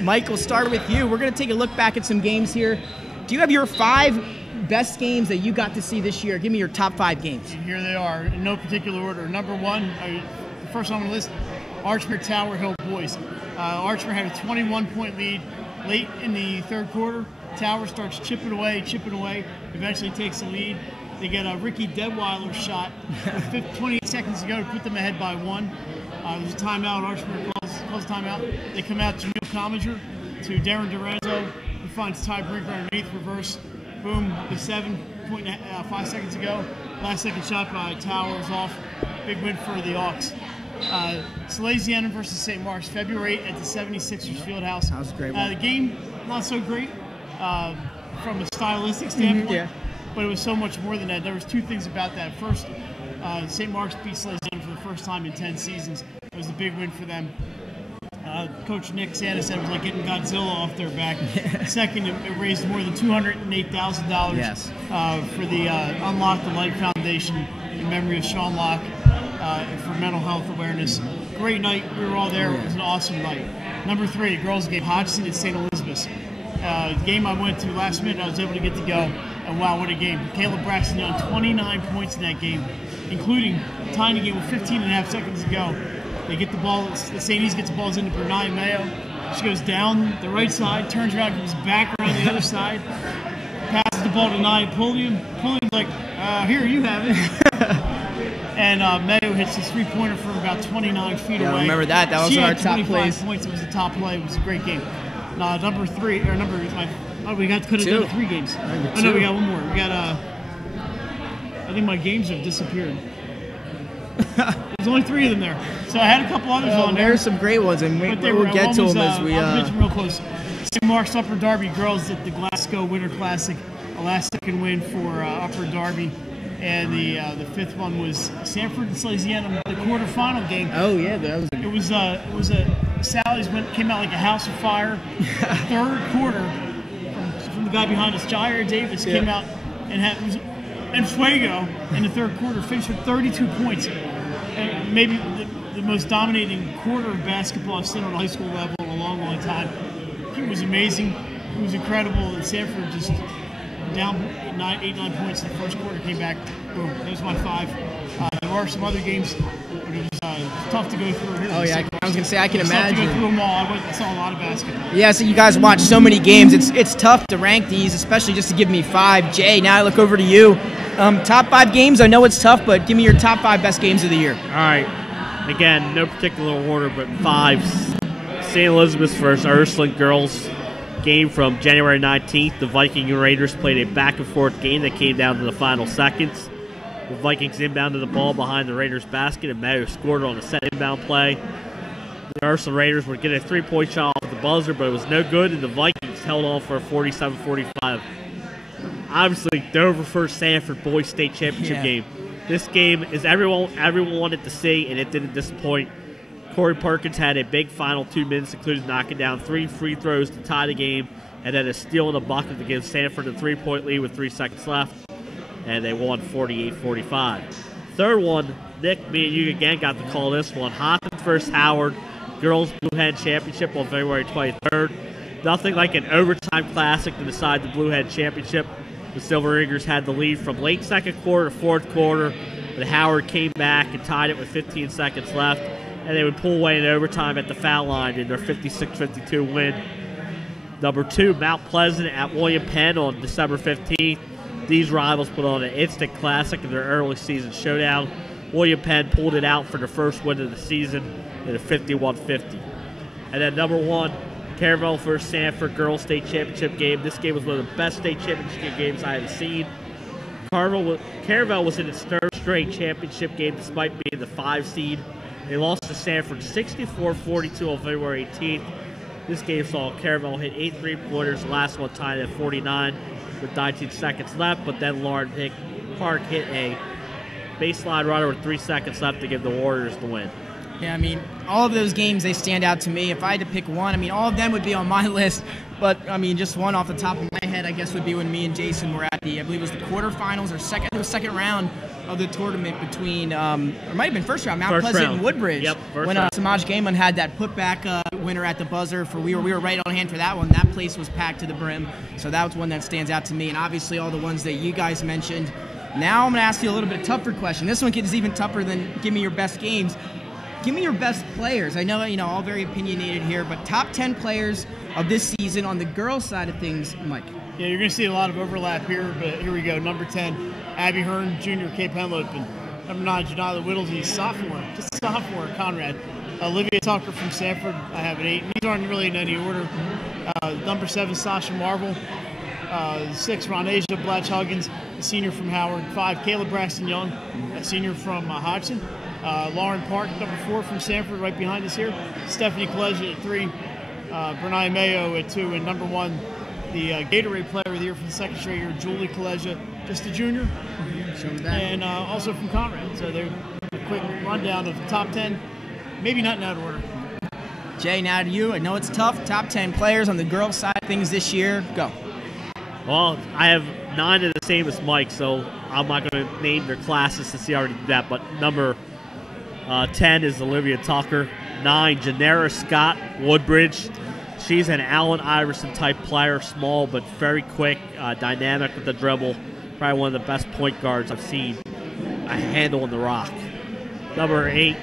Mike, we'll start with you. We're going to take a look back at some games here. Do you have your 5 best games that you got to see this year? Give me your top 5 games. Here they are, in no particular order. Number 1, the first one on the list, Archmere Tower Hill boys. Archmere had a 21-point lead late in the third quarter. Tower starts chipping away, eventually takes the lead. They get a Ricky Deadweiler shot with 28 seconds to go to put them ahead by 1. There's a timeout. Archmere calls timeout. They come out to Jamil Commager to Darren Dorenzo, who finds Ty Brinker underneath, reverse. Boom, the 7.5 seconds to go. Last second shot by Tower is off. Big win for the Hawks. Salesianum versus St. Mark's, February 8th at the 76ers Fieldhouse. That was a great one. The game, not so great from a stylistic standpoint. Yeah. But it was so much more than that. There was 2 things about that. First, St. Mark's beat Salesianum for the first time in 10 seasons. It was a big win for them. Coach Nick Santa said it was like getting Godzilla off their back. Second, it raised more than $208,000 for the Unlock the Light Foundation in memory of Sean Locke for mental health awareness. Great night. We were all there. It was an awesome night. Number 3, girls game, Hodgson at St. Elizabeth's. Game I went to last minute, I was able to get to go. And wow, what a game. Caleb Braxton on 29 points in that game, including tying the game with 15.5 seconds to go. They get the ball, St. East gets the balls into Bernai Mayo. She goes down the right side, turns around, comes back around the other side, passes the ball to Nia Pulliam. Pulliam's like, here, you have it. And Mayo hits his 3-pointer from about 29 feet away. I remember that. That was our top plays. Points. It was the top play. It was a great game. Number 3, or number, we could have done 3 games. Oh, no, we got one more. We got, I think my games have disappeared. There's only 3 of them there. So I had a couple others on there. There's some great ones, and we'll get to them as we... I'll mention real close. St. Mark's Upper Darby girls at the Glasgow Winter Classic. A last-second win for Upper Darby. And the 5th one was Sanford and Salesianum, the quarterfinal game. Oh, yeah. That was it was a Sally's came out like a house of fire. Third quarter, from the guy behind us, Jair Davis, came out and Fuego in the third quarter finished with 32 points. And maybe the most dominating quarter of basketball I've seen on a high school level in a long, long time. It was amazing. It was incredible. And Sanford just down 8-9 points in the first quarter, came back. Boom. That was my 5. There are some other games, but it was tough to go through. Oh, yeah. I was going to say, I can imagine. Tough to go through them all. I saw a lot of basketball. Yeah, so you guys watch so many games. It's tough to rank these, especially just to give me 5. Jay, now I look over to you. Top 5 games, I know it's tough, but give me your top 5 best games of the year. All right. Again, no particular order, but 5. St. Elizabeth's versus Ursuline girls game from January 19th. The Viking and Raiders played a back-and-forth game that came down to the final seconds. The Vikings inbounded the ball behind the Raiders' basket, and Mayo scored on a set inbound play. The Ursuline Raiders would get a 3-point shot off the buzzer, but it was no good, and the Vikings held on for a 47-45. Obviously, Dover first Sanford Boys State Championship game. This game is everyone wanted to see, and it didn't disappoint. Corey Perkins had a big final 2 minutes, including knocking down 3 free throws to tie the game, and then a steal in the bucket to give Sanford a 3-point lead with 3 seconds left, and they won 48-45. Third one, Nick, me and you again got to call this one. Hopkins versus Howard, Girls Blue Hen Championship on February 23rd. Nothing like an overtime classic to decide the Blue Hen Championship. The Silver Eagles had the lead from late second quarter to fourth quarter, but Howard came back and tied it with 15 seconds left, and they would pull away in overtime at the foul line in their 56-52 win. Number 2, Mount Pleasant at William Penn on December 15th. These rivals put on an instant classic in their early season showdown. William Penn pulled it out for their first win of the season in a 51-50. And then number 1, Caravel versus Sanford Girls State Championship game. This game was one of the best state championship games I have seen. Caravel was in its 3rd straight championship game despite being the 5 seed. They lost to Sanford 64-42 on February 18th. This game saw Caravel hit 8 3-pointers, the last one tied at 49 with 19 seconds left, but then Lauren Park hit a baseline runner with 3 seconds left to give the Warriors the win. Yeah, I mean, all of those games, they stand out to me. If I had to pick one, I mean, all of them would be on my list. But, I mean, just one off the top of my head, I guess, would be when me and Jason were at the, I believe it was the quarterfinals or second round of the tournament between, or it might have been first round, Mount Pleasant and Woodbridge. Yep, when Samaj Gaiman had that putback winner at the buzzer. We were right on hand for that one. That place was packed to the brim. So that was one that stands out to me. And obviously all the ones that you guys mentioned. Now I'm going to ask you a little bit tougher question. This one is even tougher than give me your best games. Give me your best players. I know, all very opinionated here, but top 10 players of this season on the girls' side of things, Mike. Yeah, you're going to see a lot of overlap here, but here we go. Number 10, Abby Hearn, junior, Cape Henlopen. Number 9, Janila Whittlesey, sophomore, just a sophomore, Conrad. Olivia Tucker from Sanford, I have an 8. These aren't really in any order. Number 7, Sasha Marvel. 6, Ronasia Blatch-Huggins, a senior from Howard. 5, Caleb Braxton Young, a senior from Hodgson. Lauren Park, number 4 from Sanford, right behind us here. Stephanie Kaleja at 3. Bernaya Mayo at 2. And number 1, the Gatorade player of the year for the second straight year, Julie Kaleja, just a junior. And also from Conrad. So they're a quick rundown of the top 10. Maybe not in that order. Jay, now to you. I know it's tough. Top 10 players on the girls' side of things this year. Go. Well, I have 9 of the same as Mike, so I'm not going to name their classes since he already did that. But number 10 is Olivia Tucker. 9, Janera Scott, Woodbridge. She's an Allen Iverson type player, small but very quick, dynamic with the dribble. Probably one of the best point guards I've seen a handle in the rock. Number 8,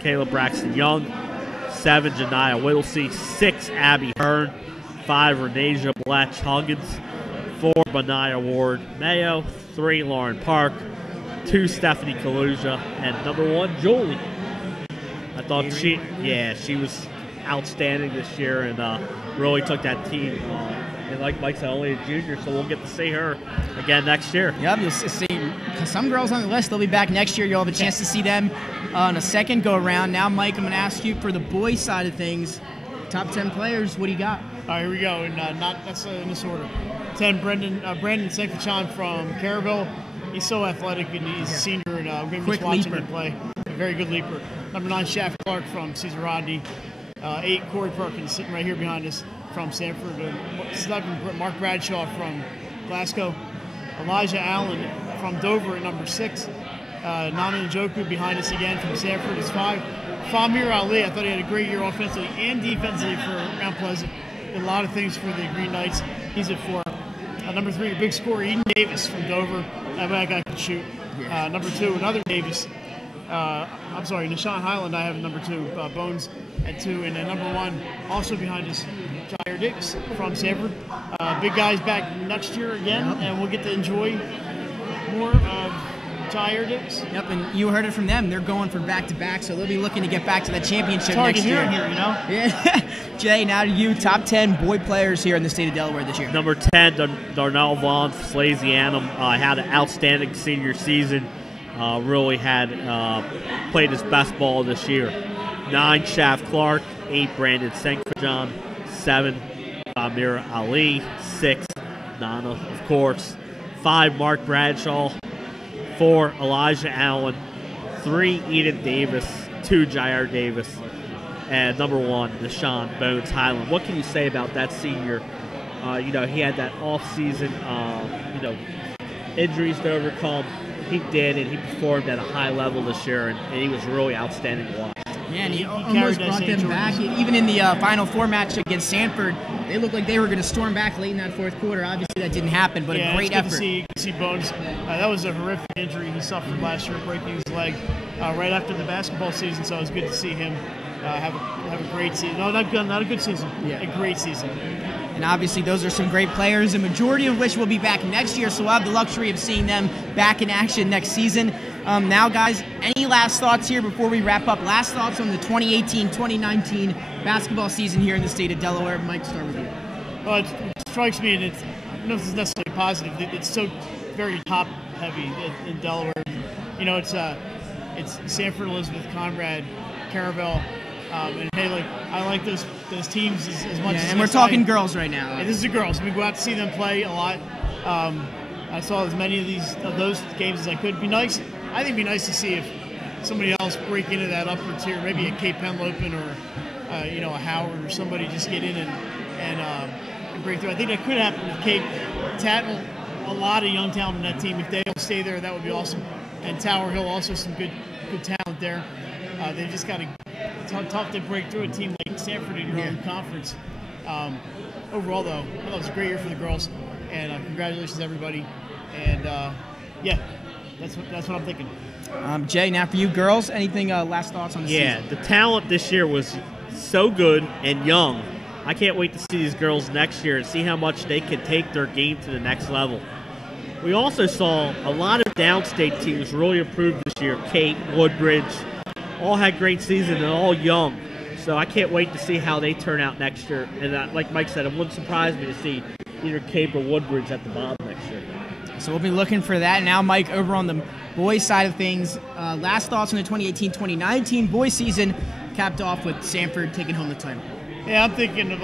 Caleb Braxton Young. 7, Janiyah Whittlesey. 6, Abby Hearn. 5, Renasia Blatch-Huggins. 4, Benaya Ward Mayo. 3, Lauren Park. 2, Stephanie Kaluja. And number 1, Julie. I thought she was outstanding this year and really took that team. And like Mike said, only a junior, so we'll get to see her again next year. Yep, you'll see some girls on the list. They'll be back next year. You'll have a chance to see them on a second go-around. Now, Mike, I'm going to ask you for the boys' side of things. Top 10 players, what do you got? All right, here we go. And that's in this order. 10, Brandon Sankfachan from Caravel. He's so athletic, and he's a senior, and we're going to be watching him play. A very good leaper. Number 9, Shaft Clark from Cesar Rodney. 8, Corey Perkins, sitting right here behind us from Sanford. 7, Mark Bradshaw from Glasgow. Elijah Allen from Dover at number 6. Nana Njoku behind us again from Sanford is 5. Famir Ali, I thought he had a great year offensively and defensively for Mount Pleasant. Did a lot of things for the Green Knights. He's at 4. Number 3, a big scorer, Eden Davis from Dover. That guy can shoot. Number 2, another Davis. Nishan Highland, I have number 2. Bones at 2. And then number 1, also behind us, Jair Davis from Sanford. Big guys back next year again, and we'll get to enjoy more of Jair Davis. Yep, and you heard it from them. They're going for back-to-back, so they'll be looking to get back to the championship next year. It's hard to hear here, Yeah. Jay, now to you. Top 10 boy players here in the state of Delaware this year. Number 10, Darnell Vaughn, Slazy Annam. Had an outstanding senior season. Really had played his best ball this year. 9, Shaft Clark. 8, Brandon Sankfajan. 7, Amir Ali. 6, Nana, of course. 5, Mark Bradshaw. 4, Elijah Allen. 3, Eden Davis. 2, Jair Davis. And number 1, Nishan Bones Highland. What can you say about that senior? He had that off-season, injuries to overcome. He did, and he performed at a high level this year, and he was really outstanding to watch. Yeah, and he almost brought them back. Even in the Final Four match against Sanford, they looked like they were going to storm back late in that fourth quarter. Obviously, that didn't happen, but a great effort. To see Bones. That was a horrific injury he suffered last year, breaking his leg right after the basketball season, so it was good to see him have a great season. No, not a good season. Yeah. A great season. And obviously, those are some great players, the majority of which will be back next year, so we'll have the luxury of seeing them back in action next season. Now, guys, any last thoughts here before we wrap up? Last thoughts on the 2018-2019 basketball season here in the state of Delaware. Mike, start with you. Well, it strikes me, and I don't know if it's necessarily positive. It's so very top-heavy in Delaware. It's Sanford, Elizabeth, Conrad, Caravel, And hey, like I like those teams as much. Yeah, as and we're talking girls right now. Yeah, this is the girls. We go out to see them play a lot. I saw as many of those games as I could. It'd be nice. I think it'd be nice to see if somebody else break into that upper tier, maybe a Cape Penlopen or a Howard or somebody just get in and break through. I think that could happen with Cape. Tatnall, a lot of young talent in that team. If they all stay there, that would be awesome. And Tower Hill also some good talent there. They just got to tough to break through a team like Sanford in your own conference. Overall, though, I thought it was a great year for the girls, and congratulations everybody. And that's what I'm thinking. Jay, now for you girls, anything last thoughts on the season? Yeah, the talent this year was so good and young. I can't wait to see these girls next year and see how much they can take their game to the next level. We also saw a lot of downstate teams really improve this year. Cape, Woodbridge, all had great seasons and all young. So I can't wait to see how they turn out next year. And like Mike said, it wouldn't surprise me to see either Cape or Woodbridge at the bottom next year. So we'll be looking for that. Now, Mike, over on the boys side of things, last thoughts on the 2018-2019 boys season, capped off with Sanford taking home the title. Yeah, I'm thinking of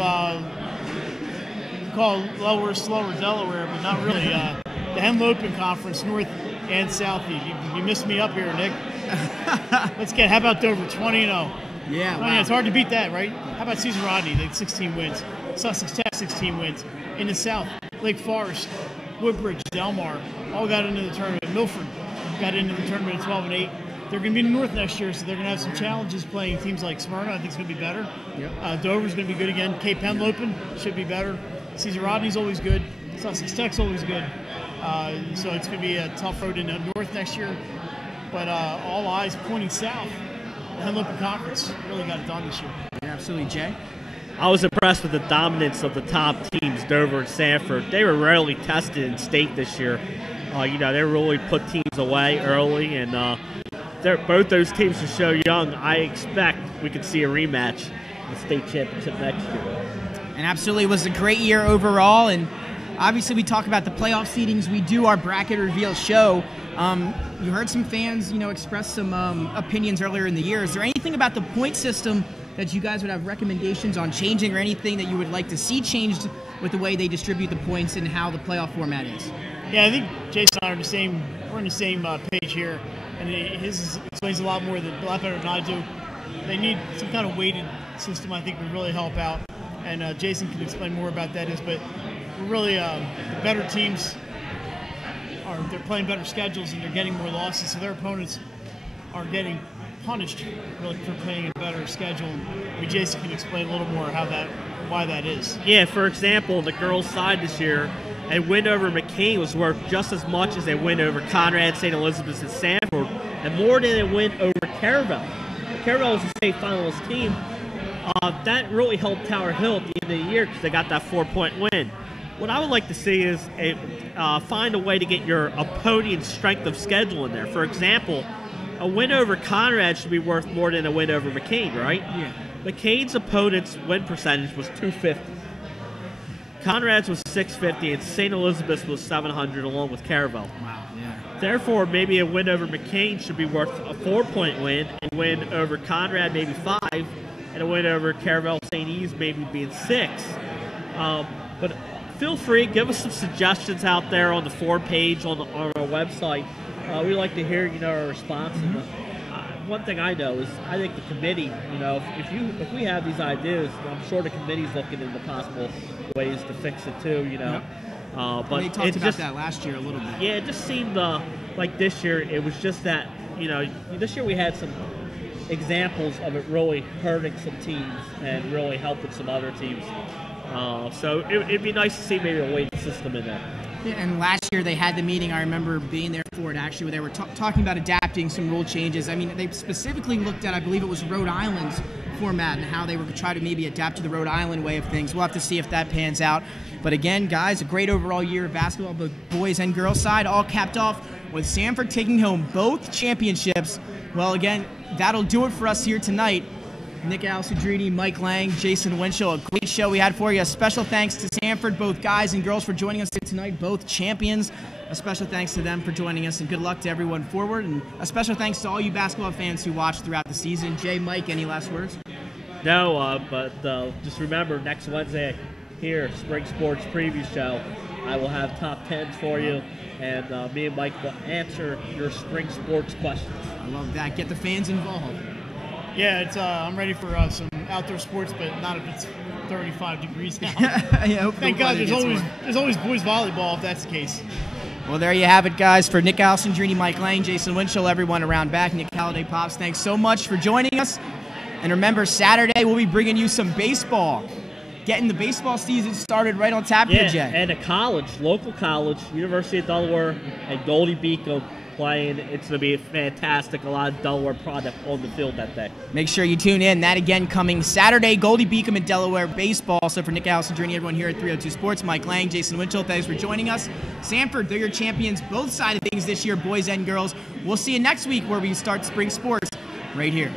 call lower, slower Delaware, but not really. The Henlopen Conference, North and South. You missed me up here, Nick. How about Dover, 20-0? Yeah, wow. It's hard to beat that, right? How about Cesar Rodney? They had 16 wins. Sussex Tech, 16 wins. In the South, Lake Forest, Woodbridge, Delmar, all got into the tournament. Milford got into the tournament at 12-8. They're going to be in the North next year, so they're going to have some challenges playing teams like Smyrna. I think it's going to be better. Yep. Dover's going to be good again. Cape Henlopen should be better. Cesar Rodney's always good. Sussex Tech's always good. So it's going to be a tough road in the North next year. But all eyes pointing south. The Henlopen Conference really got it done this year. Yeah, absolutely. Jay? I was impressed with the dominance of the top teams, Dover and Sanford. They were rarely tested in state this year. They really put teams away early, and both those teams are so young. I expect we could see a rematch in the state championship next year. And absolutely, it was a great year overall. And obviously, we talk about the playoff seedings. We do our bracket reveal show. You heard some fans, express some opinions earlier in the year. Is there anything about the point system that you guys would have recommendations on changing, or anything that you would like to see changed with the way they distribute the points and how the playoff format is? Yeah, I think Jason and I are we're on the same page here, and his explains a lot better than I do. They need some kind of weighted system, I think, would really help out, and Jason can explain more about that. But we're really the better teams they're playing better schedules and they're getting more losses, so their opponents are getting punished really for playing a better schedule. And Jason can explain a little more why that is. Yeah, for example, the girls' side this year, a win over McCain was worth just as much as a win over Conrad, St. Elizabeth, and Sanford, and more than a win over Caravel. Caravel was a state finalist team. That really helped Tower Hill at the end of the year because they got that 4-point win. What I would like to see is find a way to get your opponent's strength of schedule in there. For example, a win over Conrad should be worth more than a win over McCain, right? Yeah. McCain's opponent's win percentage was 250. Conrad's was 650, and St. Elizabeth's was 700, along with Caravel. Wow, yeah. Therefore, maybe a win over McCain should be worth a 4-point win, and win over Conrad maybe 5, and a win over Caravel St. E's maybe being 6. But feel free, give us some suggestions out there on the forum page on our website. We like to hear, our response. And, one thing I know is I think the committee, if we have these ideas, I'm sure the committee's looking into possible ways to fix it too, Yep. But they talked about that last year a little bit. Yeah, it just seemed like this year it was just that, this year we had some examples of it really hurting some teams and really helping some other teams. So it'd be nice to see maybe a weighted system in there. Yeah, and last year they had the meeting, I remember being there for it actually, where they were talking about adapting some rule changes. I mean, they specifically looked at, I believe it was Rhode Island's format and how they were trying to maybe adapt to the Rhode Island way of things. We'll have to see if that pans out. But again, guys, a great overall year of basketball, both boys and girls side, all capped off with Sanford taking home both championships. Well, again, that'll do it for us here tonight. Nick Al-Sadrini, Mike Lang, Jason Winchell, a great show we had for you. A special thanks to Sanford, both guys and girls, for joining us here tonight, both champions. A special thanks to them for joining us, and good luck to everyone forward. And a special thanks to all you basketball fans who watched throughout the season. Jay, Mike, any last words? No, but just remember, next Wednesday here, Spring Sports Preview Show, I will have top 10s for you, and me and Mike will answer your spring sports questions. I love that. Get the fans involved. Yeah, it's I'm ready for some outdoor sports, but not if it's 35 degrees now. Yeah, Thank God there's always boys volleyball if that's the case. Well, there you have it, guys. For Nick Alessandrini, Mike Lang, Jason Winchell, everyone around back, Nick Halliday, Pops, thanks so much for joining us. And remember, Saturday we'll be bringing you some baseball. Getting the baseball season started right on tap here, Jay. And a college, local college, University of Delaware and Goldie Beacom playing. It's going to be fantastic. A lot of Delaware product on the field that day. Make sure you tune in. That again coming Saturday, Goldie Beacom and Delaware baseball. So for Nick Alessandrini, everyone here at 302 Sports, Mike Lang, Jason Winchell, thanks for joining us. Sanford, they're your champions, both sides of things this year, boys and girls. We'll see you next week where we start spring sports right here.